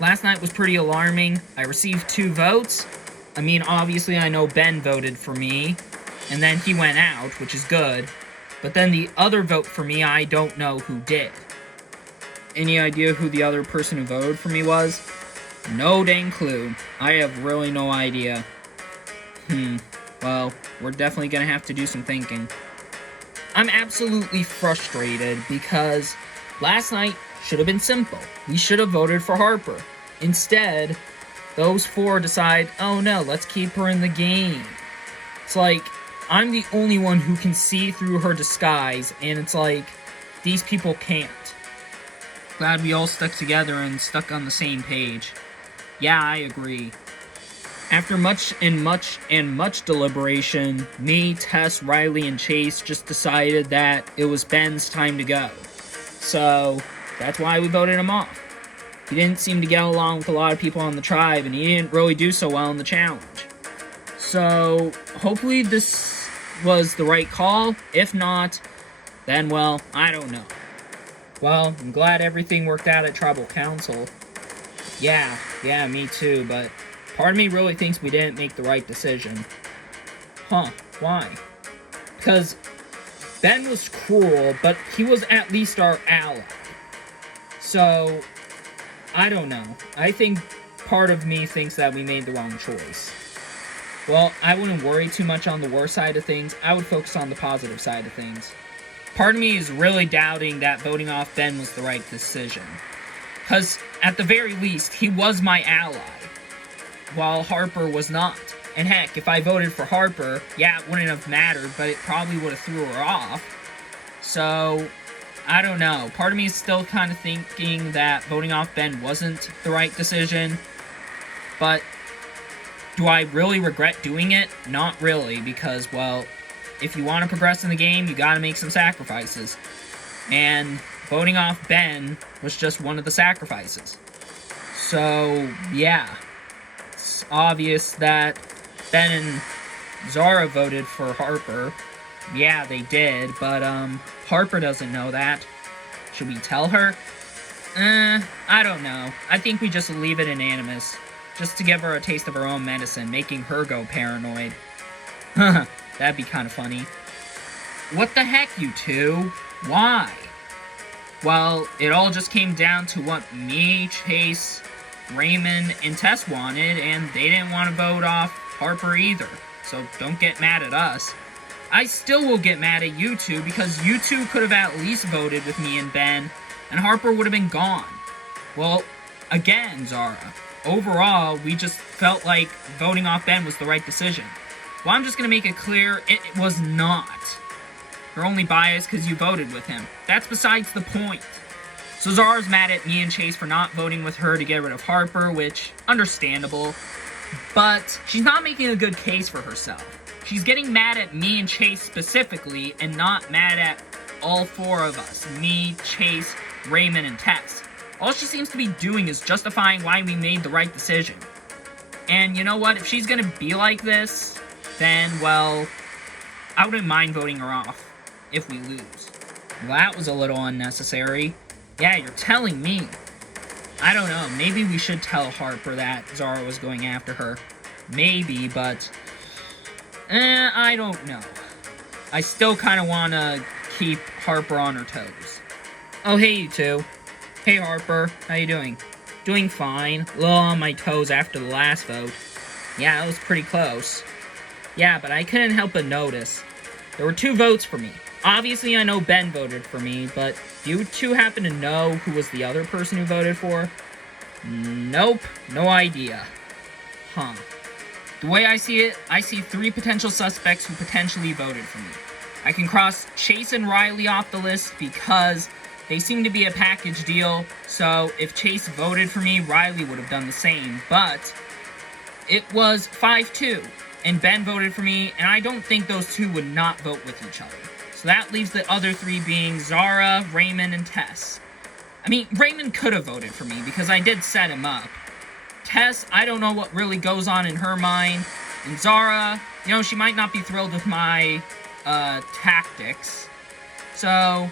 Last night was pretty alarming. I received 2 votes. I mean, obviously I know Ben voted for me, and then he went out, which is good. But then the other vote for me, I don't know who did. Any idea who the other person who voted for me was? No dang clue. I have really no idea. Well, we're definitely gonna have to do some thinking. I'm absolutely frustrated because last night should have been simple. We should have voted for Harper. Instead, those 4 decide, oh no, let's keep her in the game. It's like, I'm the only one who can see through her disguise, and it's like, these people can't. Glad we all stuck together and stuck on the same page. Yeah, I agree. After much deliberation, me, Tess, Riley, and Chase just decided that it was Ben's time to go. So, that's why we voted him off. He didn't seem to get along with a lot of people on the tribe, and he didn't really do so well in the challenge. So, hopefully this was the right call. If not, then, well, I don't know. Well, I'm glad everything worked out at Tribal Council. Yeah, me too, but part of me really thinks we didn't make the right decision. Huh, why? Because Ben was cruel, but he was at least our ally. So, I don't know. I think part of me thinks that we made the wrong choice. Well, I wouldn't worry too much on the worst side of things. I would focus on the positive side of things. Part of me is really doubting that voting off Ben was the right decision. Because, at the very least, he was my ally, while Harper was not. And heck, if I voted for Harper, yeah, it wouldn't have mattered, but it probably would have threw her off. So, I don't know. Part of me is still kind of thinking that voting off Ben wasn't the right decision. But, do I really regret doing it? Not really, because, well, if you want to progress in the game, you gotta make some sacrifices. And voting off Ben was just one of the sacrifices. So, yeah. It's obvious that Ben and Zara voted for Harper. Yeah, they did, but, Harper doesn't know that. Should we tell her? I don't know. I think we just leave it anonymous. Just to give her a taste of her own medicine, making her go paranoid. That'd be kind of funny. What the heck, you two? Why? Well, it all just came down to what me, Chase, Raymond, and Tess wanted, and they didn't want to vote off Harper either. So don't get mad at us. I still will get mad at you two, because you two could have at least voted with me and Ben, and Harper would have been gone. Well, again, Zara, overall, we just felt like voting off Ben was the right decision. Well, I'm just gonna make it clear, it was not. You're only biased because you voted with him. That's besides the point. So Zara's mad at me and Chase for not voting with her to get rid of Harper, which, understandable. But she's not making a good case for herself. She's getting mad at me and Chase specifically, and not mad at all 4 of us. Me, Chase, Raymond, and Tess. All she seems to be doing is justifying why we made the right decision. And you know what? If she's gonna be like this, then, well, I wouldn't mind voting her off if we lose. Well, that was a little unnecessary. Yeah, you're telling me. I don't know, maybe we should tell Harper that Zara was going after her. Maybe, but I don't know. I still kind of want to keep Harper on her toes. Oh, hey, you two. Hey, Harper. How you doing? Doing fine. A little on my toes after the last vote. Yeah, it was pretty close. Yeah, but I couldn't help but notice. There were 2 votes for me. Obviously, I know Ben voted for me, but do you two happen to know who was the other person who voted for? Nope. No idea. Huh. The way I see it, I see 3 potential suspects who potentially voted for me. I can cross Chase and Riley off the list because they seem to be a package deal, so if Chase voted for me, Riley would have done the same, but it was 5-2, and Ben voted for me, and I don't think those 2 would not vote with each other. So that leaves the other 3 being Zara, Raymond, and Tess. I mean, Raymond could have voted for me because I did set him up. Tess, I don't know what really goes on in her mind. And Zara, you know, she might not be thrilled with my, tactics. So,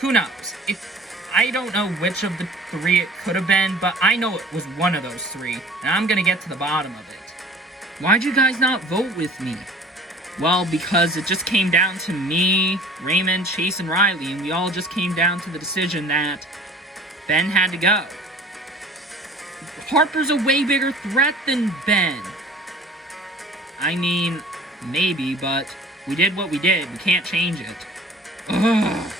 who knows? I don't know which of the three it could have been, but I know it was one of those three, and I'm gonna get to the bottom of it. Why'd you guys not vote with me? Well, because it just came down to me, Raymond, Chase, and Riley, and we all just came down to the decision that Ben had to go. Harper's a way bigger threat than Ben. I mean, maybe, but we did what we did. We can't change it. Ugh.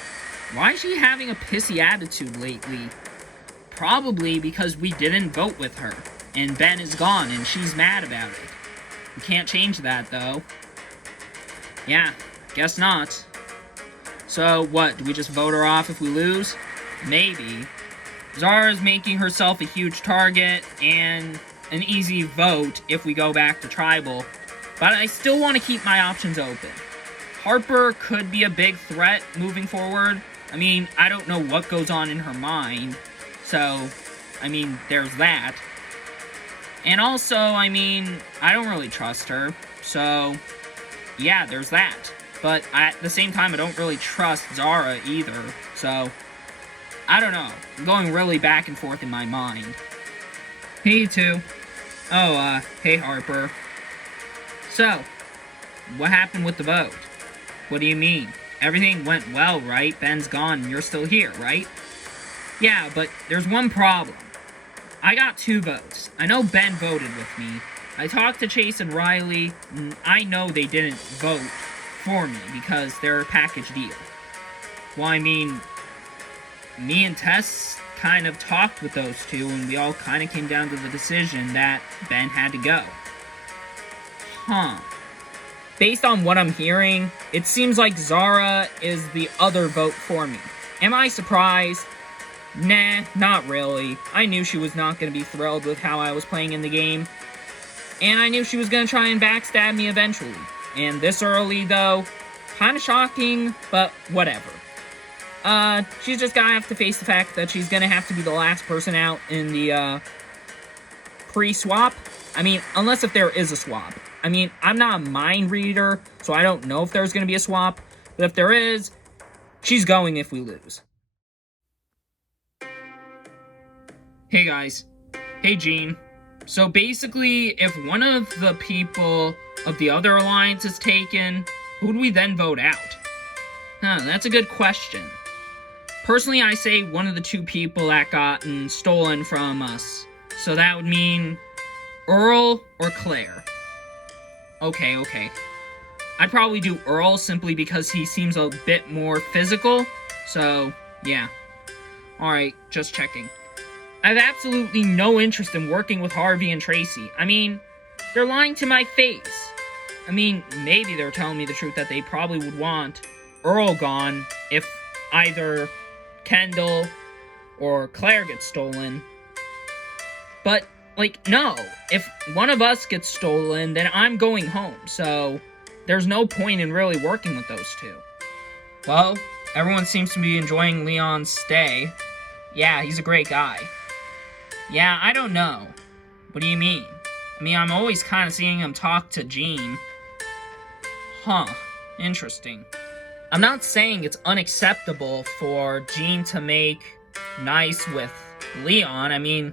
Why is she having a pissy attitude lately? Probably because we didn't vote with her, and Ben is gone, and she's mad about it. We can't change that, though. Yeah, guess not. So, what, do we just vote her off if we lose? Maybe. Zara's making herself a huge target, and an easy vote if we go back to Tribal. But I still want to keep my options open. Harper could be a big threat moving forward. I mean, I don't know what goes on in her mind. So, I mean, there's that. And also, I mean, I don't really trust her. So, yeah, there's that. But at the same time, I don't really trust Zara either. So, I don't know. I'm going really back and forth in my mind. Hey, you two. Oh, hey, Harper. So, what happened with the vote? What do you mean? Everything went well, right? Ben's gone and you're still here, right? Yeah, but there's one problem. I got 2 votes. I know Ben voted with me. I talked to Chase and Riley, and I know they didn't vote for me because they're a package deal. Well, I mean, me and Tess kind of talked with those two, and we all kind of came down to the decision that Ben had to go. Huh. Based on what I'm hearing, it seems like Zara is the other vote for me. Am I surprised? Nah, not really. I knew she was not going to be thrilled with how I was playing in the game. And I knew she was going to try and backstab me eventually. And this early, though, kind of shocking, but whatever. She's just gonna have to face the fact that she's gonna have to be the last person out in the, pre-swap. I mean, unless if there is a swap. I mean, I'm not a mind reader, so I don't know if there's gonna be a swap. But if there is, she's going if we lose. Hey, guys. Hey, Gene. So basically, if one of the people of the other alliance is taken, who do we then vote out? Huh, that's a good question. Personally, I say one of the 2 people that gotten stolen from us. So that would mean Earl or Claire. Okay. I'd probably do Earl simply because he seems a bit more physical. So, yeah. Alright, just checking. I have absolutely no interest in working with Harvey and Tracy. I mean, they're lying to my face. I mean, maybe they're telling me the truth that they probably would want Earl gone if either Kendall or Claire gets stolen. But, like, no. If one of us gets stolen, then I'm going home. So, there's no point in really working with those 2. Well, everyone seems to be enjoying Leon's stay. Yeah, he's a great guy. Yeah, I don't know. What do you mean? I mean, I'm always kind of seeing him talk to Jean. Huh. Interesting. I'm not saying it's unacceptable for Jean to make nice with Leon. I mean,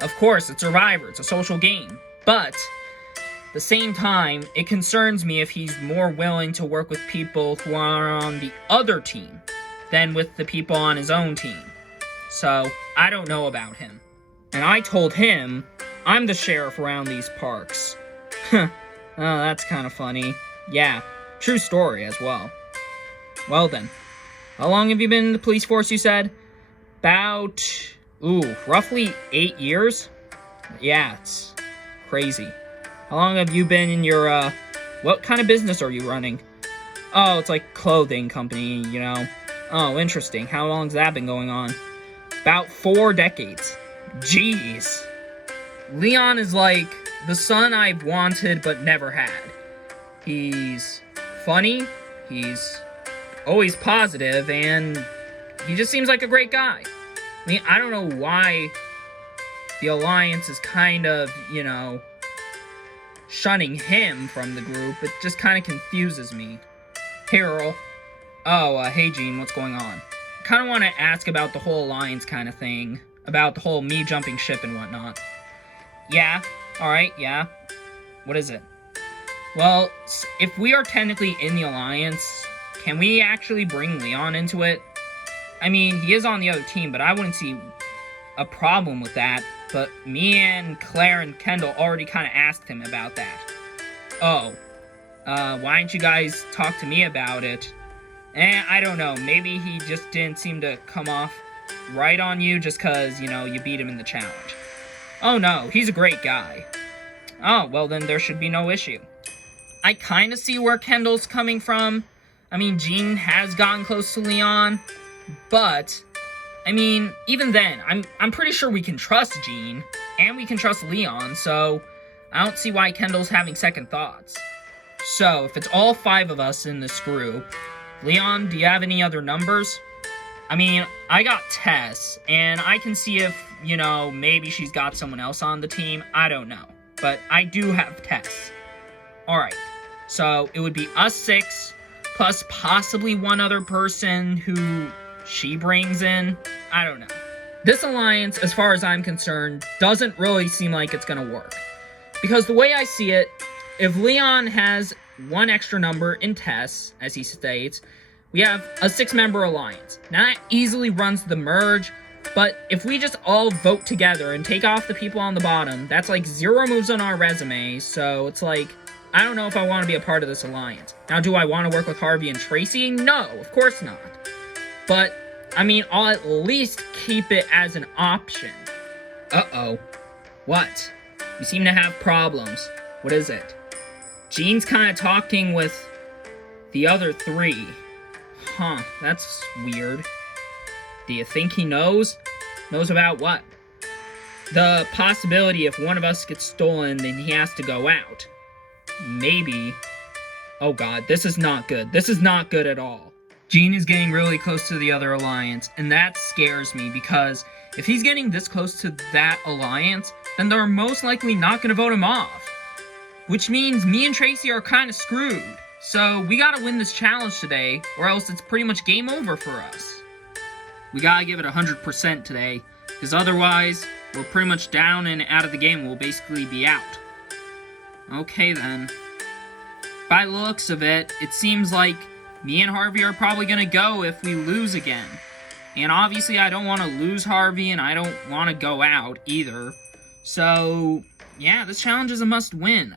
of course, it's Survivor. It's a social game. But, at the same time, it concerns me if he's more willing to work with people who are on the other team than with the people on his own team. So, I don't know about him. And I told him, I'm the sheriff around these parks. Oh, that's kind of funny. Yeah, true story as well. Well then, how long have you been in the police force, you said? About, roughly 8 years? Yeah, it's crazy. How long have you been in your, what kind of business are you running? Oh, it's like clothing company, you know. Oh, interesting. How long's that been going on? About 4 decades. Jeez. Leon is like the son I've wanted but never had. He's funny, he's always positive, and he just seems like a great guy. I mean, I don't know why the Alliance is kind of, you know, shunning him from the group. It just kind of confuses me. Hey, Earl. Oh, hey, Gene, what's going on? kind of want to ask about the whole alliance kind of thing. About the whole me jumping ship and whatnot. Yeah, alright, yeah. What is it? Well, if we are technically in the alliance, can we actually bring Leon into it? I mean, he is on the other team, but I wouldn't see a problem with that. But me and Claire and Kendall already kind of asked him about that. Oh, why didn't you guys talk to me about it? I don't know, maybe he just didn't seem to come off right on you just because, you know, you beat him in the challenge. Oh no, he's a great guy. Oh, well then there should be no issue. I kind of see where Kendall's coming from. I mean, Jean has gotten close to Leon, but, I mean, even then, I'm pretty sure we can trust Jean, and we can trust Leon, so I don't see why Kendall's having second thoughts. So, if it's all 5 of us in this group, Leon, do you have any other numbers? I mean, I got Tess, and I can see if, you know, maybe she's got someone else on the team. I don't know. But I do have Tess. Alright, so it would be us 6, plus possibly one other person who she brings in. I don't know. This alliance, as far as I'm concerned, doesn't really seem like it's gonna work. Because the way I see it, if Leon has one extra number in Tess, as he states, we have a 6-member alliance. Now that easily runs the merge, but if we just all vote together and take off the people on the bottom, that's like 0 moves on our resume, so it's like, I don't know if I want to be a part of this alliance. Now, do I want to work with Harvey and Tracy? No, of course not. But, I mean, I'll at least keep it as an option. Uh-oh. What? You seem to have problems. What is it? Jean's kind of talking with the other 3. Huh, that's weird. Do you think he knows? Knows about what? The possibility if one of us gets stolen, then he has to go out. Maybe. Oh god, this is not good. This is not good at all. Jean is getting really close to the other alliance, and that scares me because if he's getting this close to that alliance, then they're most likely not going to vote him off. Which means me and Tracy are kind of screwed. So we gotta win this challenge today, or else it's pretty much game over for us. We gotta give it 100% today, because otherwise, we're pretty much down and out of the game. We'll basically be out. Okay then. By the looks of it, it seems like me and Harvey are probably gonna go if we lose again. And obviously I don't want to lose Harvey, and I don't want to go out either. So, yeah, this challenge is a must-win.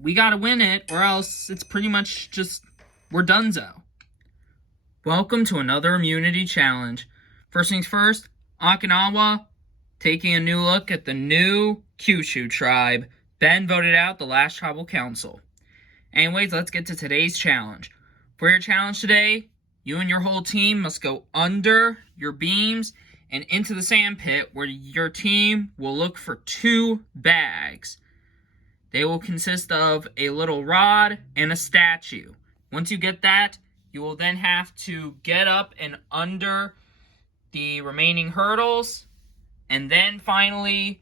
We gotta win it, or else it's pretty much just, we're donezo. Welcome to another immunity challenge. First things first, Okinawa taking a new look at the new Kyushu tribe. Ben voted out the last tribal council. Anyways, let's get to today's challenge. For your challenge today, you and your whole team must go under your beams and into the sand pit where your team will look for 2 bags. They will consist of a little rod and a statue. Once you get that, you will then have to get up and under the remaining hurdles, and then finally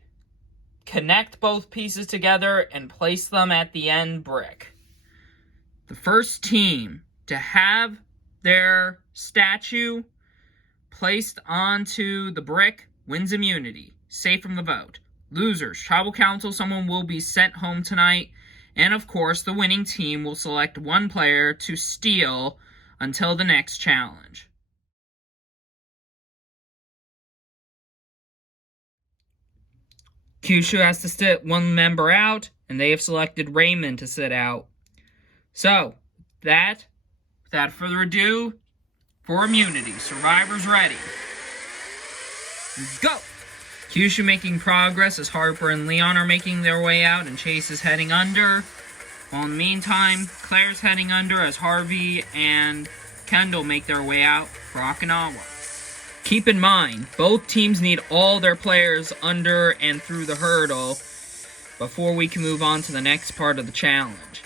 connect both pieces together and place them at the end brick. The first team to have their statue placed onto the brick wins immunity, safe from the vote. Losers, tribal council, someone will be sent home tonight, and of course the winning team will select 1 player to steal until the next challenge. Kyushu has to sit 1 member out, and they have selected Raymond to sit out. So, without further ado, for immunity, survivors ready. Go! Kyushu making progress as Harper and Leon are making their way out, and Chase is heading under. While in the meantime, Claire's heading under as Harvey and Kendall make their way out for Okinawa. Keep in mind, both teams need all their players under and through the hurdle before we can move on to the next part of the challenge.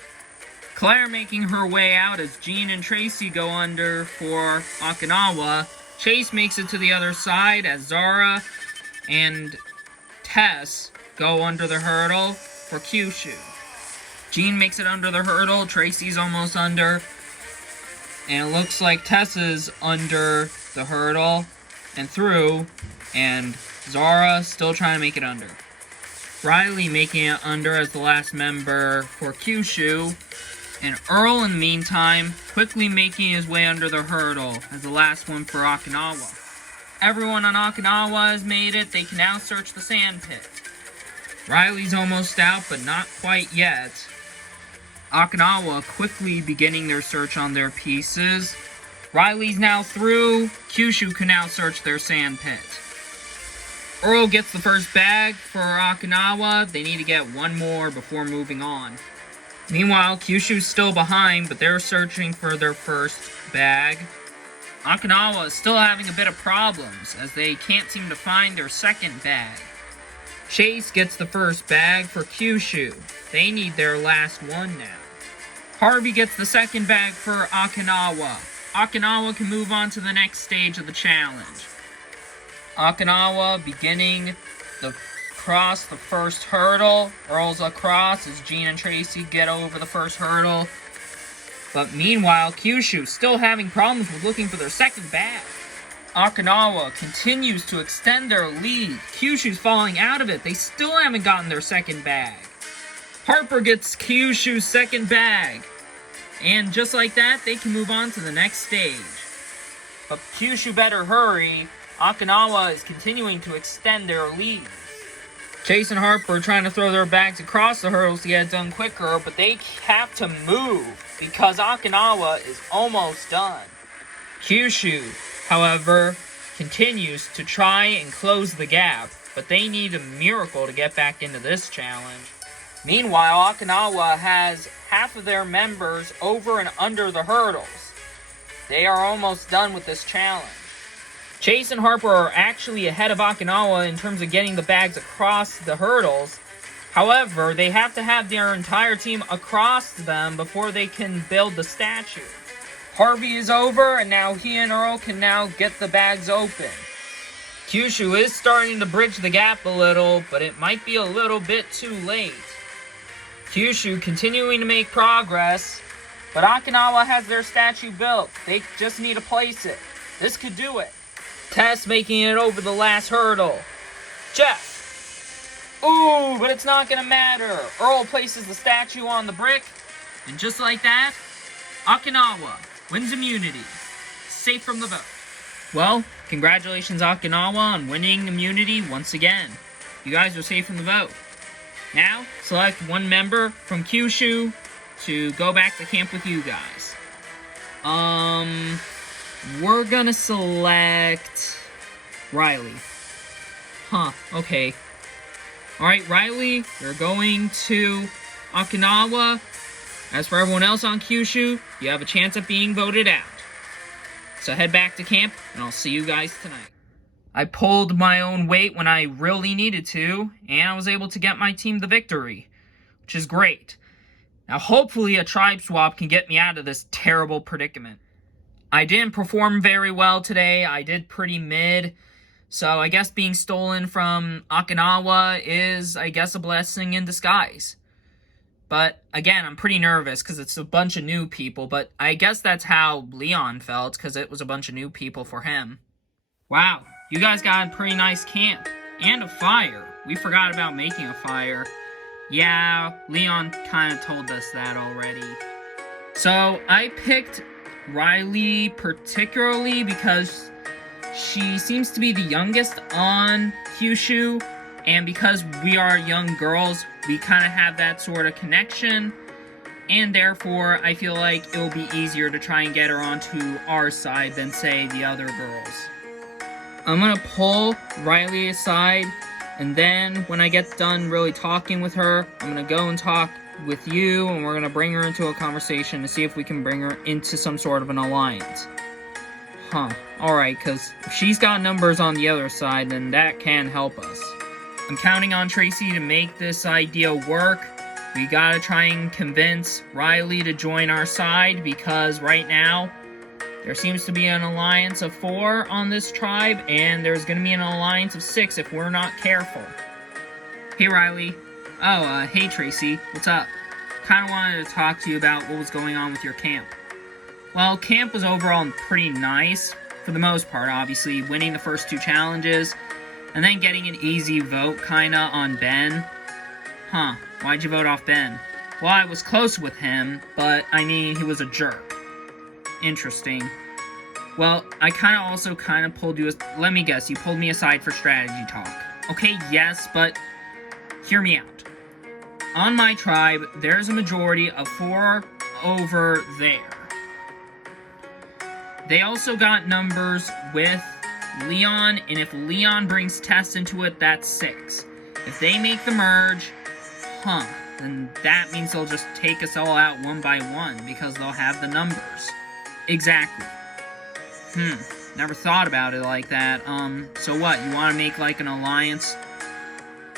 Claire making her way out as Jean and Tracy go under for Okinawa. Chase makes it to the other side as Zara and Tess go under the hurdle for Kyushu. Jean makes it under the hurdle, Tracy's almost under, and it looks like Tessa's under the hurdle and through, and Zara still trying to make it under. Riley making it under as the last member for Kyushu, and Earl in the meantime quickly making his way under the hurdle as the last one for Okinawa. Everyone on Okinawa has made it. They can now search the sand pit. Riley's almost out, but not quite yet. Okinawa quickly beginning their search on their pieces. Riley's now through. Kyushu can now search their sand pit. Earl gets the first bag for Okinawa. They need to get one more before moving on. Meanwhile, Kyushu's still behind, but they're searching for their first bag. Okinawa is still having a bit of problems, as they can't seem to find their second bag. Chase gets the first bag for Kyushu. They need their last one now. Harvey gets the second bag for Okinawa. Okinawa can move on to the next stage of the challenge. Okinawa beginning the cross the first hurdle. Earl's across as Gene and Tracy get over the first hurdle. But meanwhile, Kyushu still having problems with looking for their second bag. Okinawa continues to extend their lead. Kyushu's falling out of it. They still haven't gotten their second bag. Harper gets Kyushu's second bag. And just like that, they can move on to the next stage. But Kyushu better hurry. Okinawa is continuing to extend their lead. Chase and Harper are trying to throw their bags across the hurdles to get it done quicker, but they have to move because Okinawa is almost done. Kyushu, however, continues to try and close the gap, but they need a miracle to get back into this challenge. Meanwhile, Okinawa has half of their members over and under the hurdles. They are almost done with this challenge. Chase and Harper are actually ahead of Okinawa in terms of getting the bags across the hurdles. However, they have to have their entire team across them before they can build the statue. Harvey is over, and now he and Earl can now get the bags open. Kyushu is starting to bridge the gap a little, but it might be a little bit too late. Kyushu continuing to make progress, but Okinawa has their statue built. They just need to place it. This could do it. Tess making it over the last hurdle. Jeff. Ooh, but it's not going to matter. Earl places the statue on the brick, and just like that, Okinawa wins immunity. Safe from the vote. Well, congratulations Okinawa on winning immunity once again. You guys are safe from the vote. Now, select one member from Kyushu to go back to camp with you guys. We're gonna select Riley. Okay. Alright, Riley, you're going to Okinawa. As for everyone else on Kyushu, you have a chance at being voted out. So head back to camp, and I'll see you guys tonight. I pulled my own weight when I really needed to, and I was able to get my team the victory, which is great. Now hopefully a tribe swap can get me out of this terrible predicament. I didn't perform very well today. I did pretty mid. So I guess being stolen from Okinawa is, I guess, a blessing in disguise. But again, I'm pretty nervous because it's a bunch of new people. But I guess that's how Leon felt because it was a bunch of new people for him. Wow, you guys got a pretty nice camp. And a fire. We forgot about making a fire. Yeah, Leon kind of told us that already. So I picked Riley particularly because she seems to be the youngest on Kyushu, and because we are young girls, we kind of have that sort of connection, and therefore I feel like it will be easier to try and get her onto our side than, say, the other girls. I'm gonna pull Riley aside, and then when I get done really talking with her, I'm gonna go and talk with you, and we're gonna bring her into a conversation to see if we can bring her into some sort of an alliance. Alright, because if she's got numbers on the other side, then that can help us. I'm counting on Tracy to make this idea work. We gotta try and convince Riley to join our side, because right now, there seems to be an alliance of 4 on this tribe, and there's gonna be an alliance of 6 if we're not careful. Hey Riley. Oh, hey Tracy, what's up? Kinda wanted to talk to you about what was going on with your camp. Well, camp was overall pretty nice, for the most part, obviously, winning the first 2 challenges, and then getting an easy vote, kinda, on Ben. Huh, why'd you vote off Ben? Well, I was close with him, but, I mean, he was a jerk. Interesting. Well, I also pulled you, let me guess, you pulled me aside for strategy talk. Okay, yes, but hear me out. On my tribe, there's a majority of 4 over there. They also got numbers with Leon, and if Leon brings Tess into it, that's 6. If they make the merge, then that means they'll just take us all out one by one, because they'll have the numbers. Exactly. Never thought about it like that. So what, you want to make, like, an alliance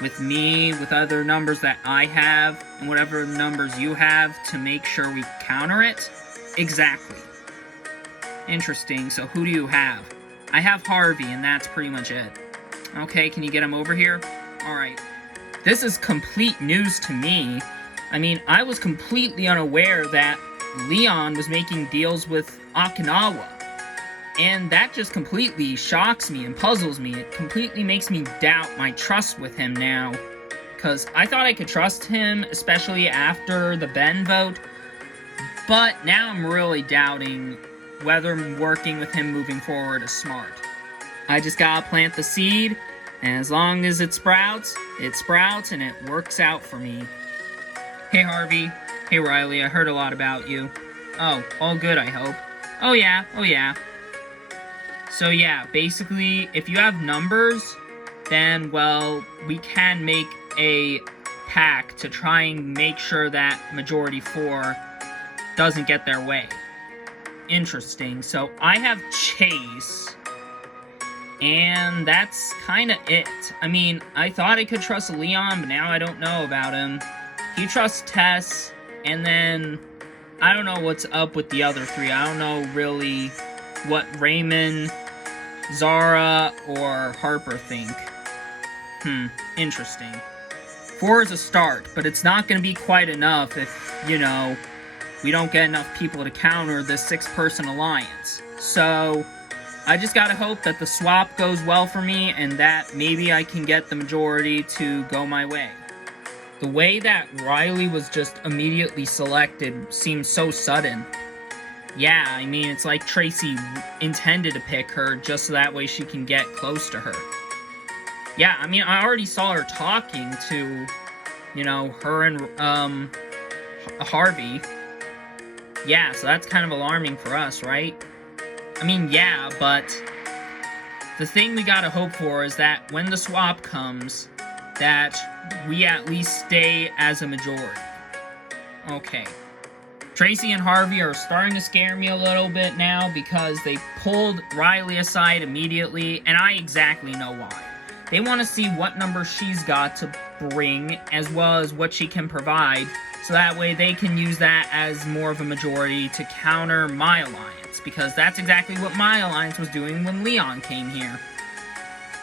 with me, with other numbers that I have, and whatever numbers you have, to make sure we counter it? Exactly. Interesting, so who do you have? I have Harvey, and that's pretty much it. Okay, can you get him over here? Alright. This is complete news to me. I mean, I was completely unaware that Leon was making deals with Okinawa. And that just completely shocks me and puzzles me. It completely makes me doubt my trust with him now. Because I thought I could trust him, especially after the Ben vote. But now I'm really doubting whether working with him moving forward is smart. I just gotta plant the seed, and as long as it sprouts, and it works out for me. Hey Harvey. Hey Riley, I heard a lot about you. Oh, all good, I hope. Oh yeah. So yeah, basically, if you have numbers, then, well, we can make a pact to try and make sure that majority 4 doesn't get their way. Interesting. So I have Chase, and that's kinda it. I mean, I thought I could trust Leon, but now I don't know about him. He trusts Tess, and then I don't know what's up with the other 3. I don't know really what Raymond, Zara, or Harper think. Interesting. 4 is a start, but it's not going to be quite enough if, we don't get enough people to counter this 6-person alliance. So, I just gotta hope that the swap goes well for me, and that maybe I can get the majority to go my way. The way that Riley was just immediately selected seems so sudden. Yeah, I mean, it's like Tracy intended to pick her just so that way she can get close to her. Yeah, I mean, I already saw her talking to, her and, Harvey. Yeah, so that's kind of alarming for us, right? I mean, yeah, but the thing we gotta hope for is that when the swap comes, that we at least stay as a majority. Okay. Tracy and Harvey are starting to scare me a little bit now because they pulled Riley aside immediately, and I exactly know why. They want to see what number she's got to bring, as well as what she can provide, so that way they can use that as more of a majority to counter my alliance, because that's exactly what my alliance was doing when Leon came here.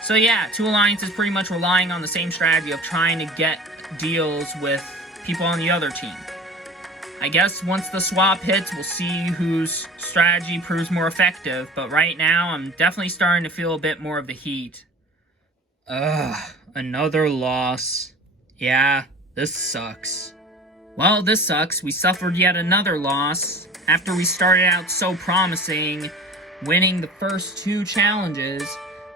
So yeah, 2 alliances pretty much relying on the same strategy of trying to get deals with people on the other team. I guess once the swap hits, we'll see whose strategy proves more effective, but right now, I'm definitely starting to feel a bit more of the heat. Another loss. Yeah, this sucks. Well, this sucks. We suffered yet another loss after we started out so promising, winning the first 2 challenges,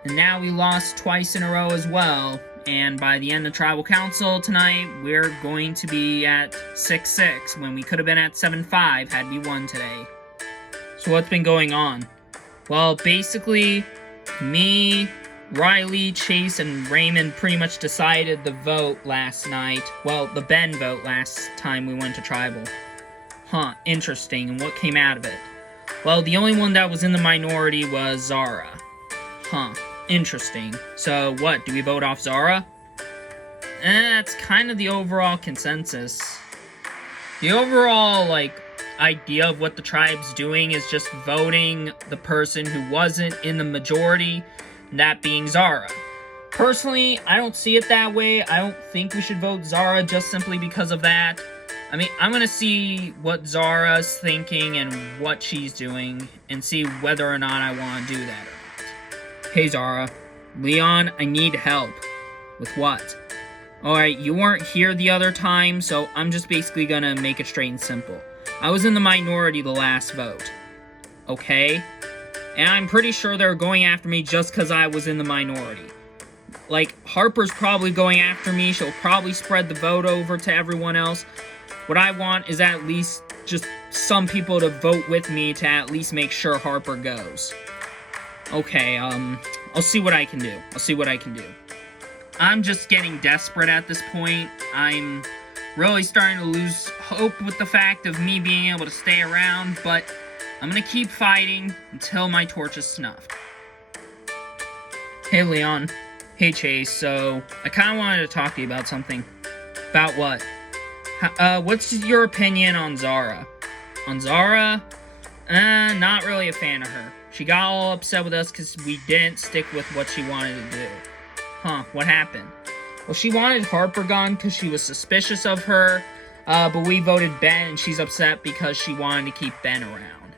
and now we lost twice in a row as well. And by the end of Tribal Council tonight, we're going to be at 6-6, when we could have been at 7-5 had we won today. So what's been going on? Well, basically, me, Riley, Chase, and Raymond pretty much decided the vote last night. Well, the Ben vote last time we went to Tribal. Interesting. And what came out of it? Well, the only one that was in the minority was Zara. Interesting. So, what, do we vote off Zara? That's kind of the overall consensus. The overall, idea of what the tribe's doing is just voting the person who wasn't in the majority, that being Zara. Personally, I don't see it that way. I don't think we should vote Zara just simply because of that. I mean, I'm gonna see what Zara's thinking and what she's doing, and see whether or not I want to do that or not. Hey Zara, Leon, I need help. With what? Alright, you weren't here the other time, so I'm just basically gonna make it straight and simple. I was in the minority the last vote. Okay? And I'm pretty sure they're going after me just because I was in the minority. Like, Harper's probably going after me. She'll probably spread the vote over to everyone else. What I want is at least just some people to vote with me to at least make sure Harper goes. Okay, I'll see what I can do. I'm just getting desperate at this point. I'm really starting to lose hope with the fact of me being able to stay around, but I'm gonna keep fighting until my torch is snuffed. Hey Leon. Hey Chase, so I kinda wanted to talk to you about something. About what? What's your opinion on Zara? On Zara? Not really a fan of her. She got all upset with us because we didn't stick with what she wanted to do. Huh, what happened? Well, she wanted Harper gone because she was suspicious of her, but we voted Ben, and she's upset because she wanted to keep Ben around.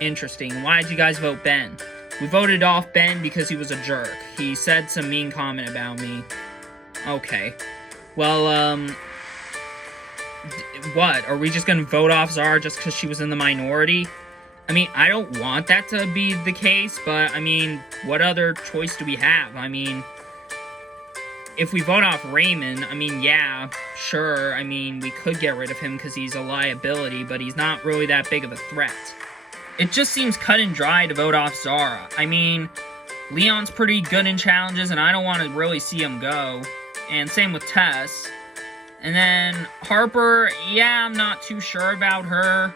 Interesting. Why did you guys vote Ben? We voted off Ben because he was a jerk. He said some mean comment about me. Okay. Well, what? Are we just gonna vote off Zara just because she was in the minority? I mean, I don't want that to be the case, but, I mean, what other choice do we have? I mean, if we vote off Raymond, I mean, yeah, sure, I mean, we could get rid of him because he's a liability, but he's not really that big of a threat. It just seems cut and dry to vote off Zara. I mean, Leon's pretty good in challenges, and I don't want to really see him go. And same with Tess. And then Harper, yeah, I'm not too sure about her.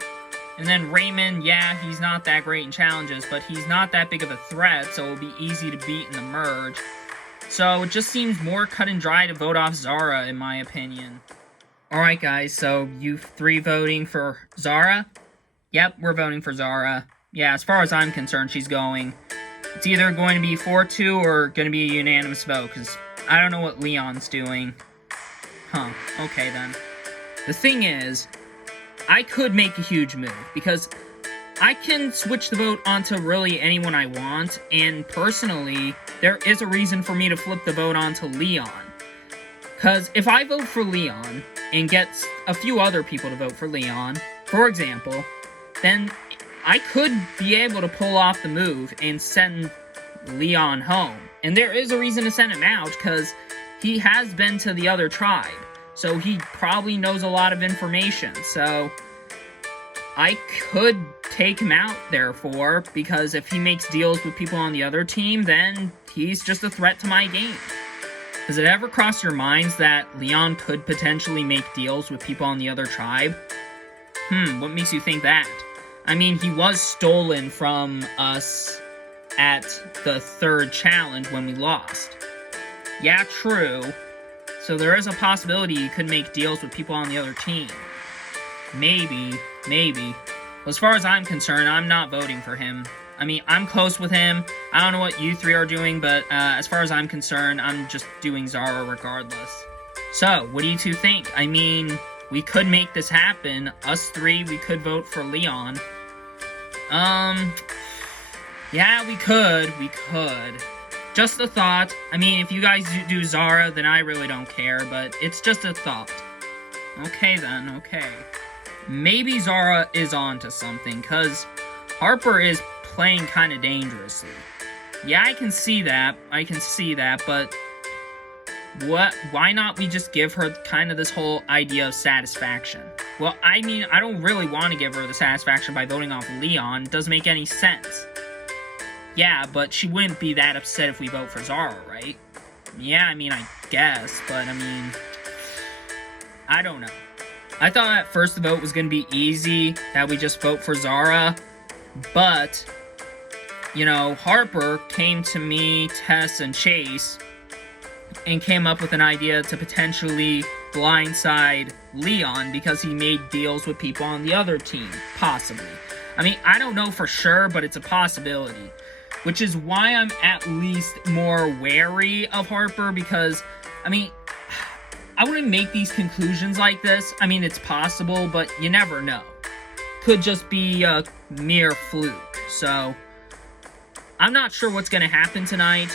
And then Raymond, yeah, he's not that great in challenges, but he's not that big of a threat, so it'll be easy to beat in the merge. So it just seems more cut and dry to vote off Zara, in my opinion. Alright guys, so you three voting for Zara? Yep, we're voting for Zara. Yeah, as far as I'm concerned, she's going. It's either going to be 4-2 or going to be a unanimous vote, because I don't know what Leon's doing. Huh, okay then. The thing is, I could make a huge move, because I can switch the vote onto really anyone I want, and personally, there is a reason for me to flip the vote onto Leon. Because if I vote for Leon, and get a few other people to vote for Leon, for example, then I could be able to pull off the move and send Leon home. And there is a reason to send him out, because he has been to the other tribe. So he probably knows a lot of information. So I could take him out, therefore, because if he makes deals with people on the other team, then he's just a threat to my game. Has it ever crossed your minds that Leon could potentially make deals with people on the other tribe? What makes you think that? I mean, he was stolen from us at the third challenge when we lost. Yeah, true. So there is a possibility he could make deals with people on the other team. Maybe. As far as I'm concerned, I'm not voting for him. I mean, I'm close with him. I don't know what you three are doing, but as far as I'm concerned, I'm just doing Zara regardless. So, what do you two think? I mean, we could make this happen. Us three, we could vote for Leon. Yeah, we could. Just a thought. I mean, if you guys do Zara, then I really don't care, but it's just a thought. Okay then, okay. Maybe Zara is onto something, because Harper is playing kind of dangerously. Yeah, I can see that, but why not we just give her kind of this whole idea of satisfaction? Well, I mean, I don't really want to give her the satisfaction by voting off Leon. It doesn't make any sense. Yeah, but she wouldn't be that upset if we vote for Zara, right? Yeah, I mean, I guess, but I mean, I don't know. I thought at first the vote was going to be easy, that we just vote for Zara, but, you know, Harper came to me, Tess, and Chase, and came up with an idea to potentially blindside Leon because he made deals with people on the other team, possibly. I mean, I don't know for sure, but it's a possibility. Which is why I'm at least more wary of Harper, because, I mean, I wouldn't make these conclusions like this. I mean, it's possible, but you never know. Could just be a mere fluke. So, I'm not sure what's going to happen tonight,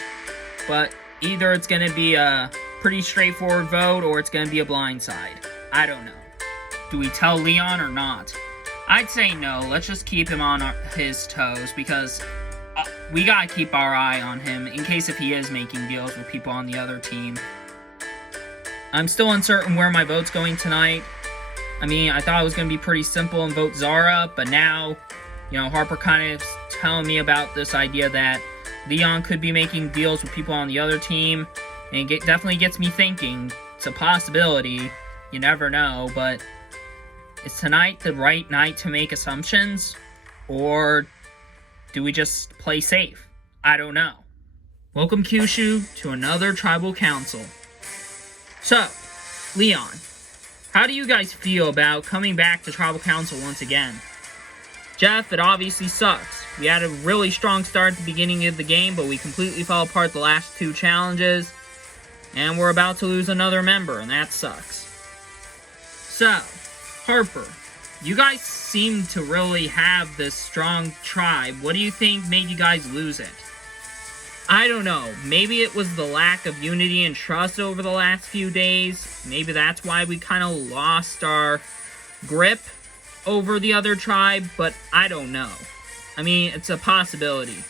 but either it's going to be a pretty straightforward vote or it's going to be a blindside. I don't know. Do we tell Leon or not? I'd say no. Let's just keep him on his toes because we gotta keep our eye on him in case if he is making deals with people on the other team. I'm still uncertain where my vote's going tonight. I mean, I thought it was going to be pretty simple and vote Zara, but now, Harper kind of telling me about this idea that Leon could be making deals with people on the other team, and it definitely gets me thinking. It's a possibility. You never know, but is tonight the right night to make assumptions? Or do we just play safe? I don't know. Welcome, Kyushu, to another tribal council. So, Leon, how do you guys feel about coming back to tribal council once again? Jeff, it obviously sucks. We had a really strong start at the beginning of the game, but we completely fell apart the last 2 challenges, and we're about to lose another member, and that sucks. So, Harper, you guys seem to really have this strong tribe. What do you think made you guys lose it? I don't know. Maybe it was the lack of unity and trust over the last few days. Maybe that's why we kind of lost our grip over the other tribe, but I don't know. I mean, it's a possibility.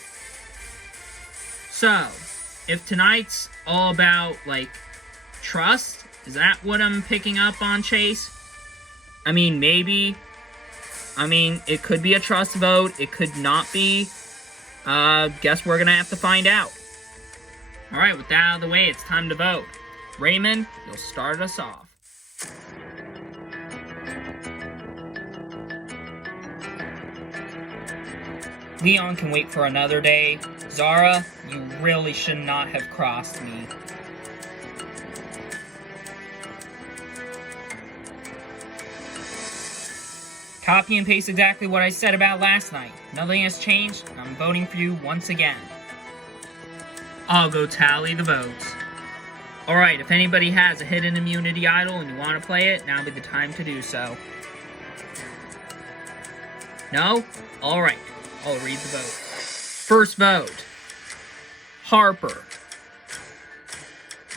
So, if tonight's all about, trust, is that what I'm picking up on, Chase? I mean, maybe. I mean, it could be a trust vote. It could not be. Guess we're gonna have to find out. Alright, with that out of the way, it's time to vote. Raymond, you'll start us off. Leon can wait for another day. Zara, you really should not have crossed me. Copy and paste exactly what I said about last night. Nothing has changed, and I'm voting for you once again. I'll go tally the votes. Alright, if anybody has a hidden immunity idol and you want to play it, now would be the time to do so. No? Alright, I'll read the vote. First vote, Harper.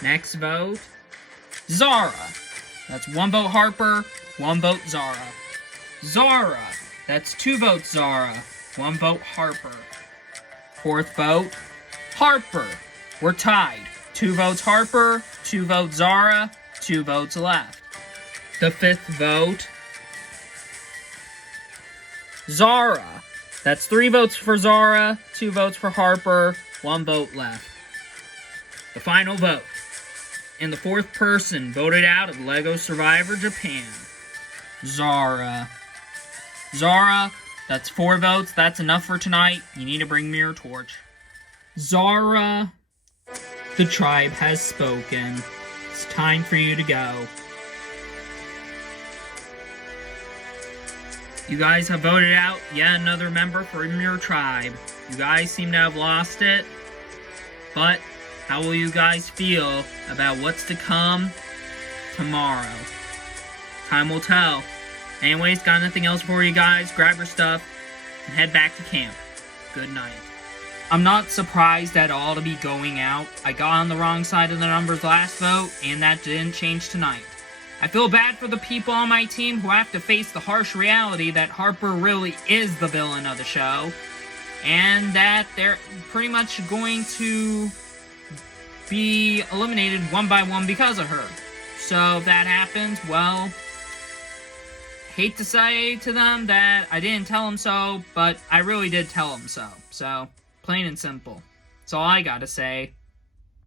Next vote, Zara. That's 1 vote Harper, 1 vote Zara. Zara. That's 2 votes Zara, 1 vote Harper. Fourth vote, Harper. We're tied. 2 votes Harper, 2 votes Zara, 2 votes left. The 5th vote, Zara. That's 3 votes for Zara, 2 votes for Harper, 1 vote left. The final vote. And the 4th person voted out of LEGO Survivor Japan. Zara. Zara, that's 4 votes. That's enough for tonight. You need to bring me your torch. Zara, the tribe has spoken. It's time for you to go. You guys have voted out yet another member from your tribe. You guys seem to have lost it. But how will you guys feel about what's to come tomorrow? Time will tell. Anyways, got nothing else for you guys. Grab your stuff and head back to camp. Good night. I'm not surprised at all to be going out. I got on the wrong side of the numbers last vote, and that didn't change tonight. I feel bad for the people on my team who have to face the harsh reality that Harper really is the villain of the show, and that they're pretty much going to be eliminated one by one because of her. So if that happens, well, hate to say to them that I didn't tell them so, but I really did tell them so. So, plain and simple. That's all I gotta say.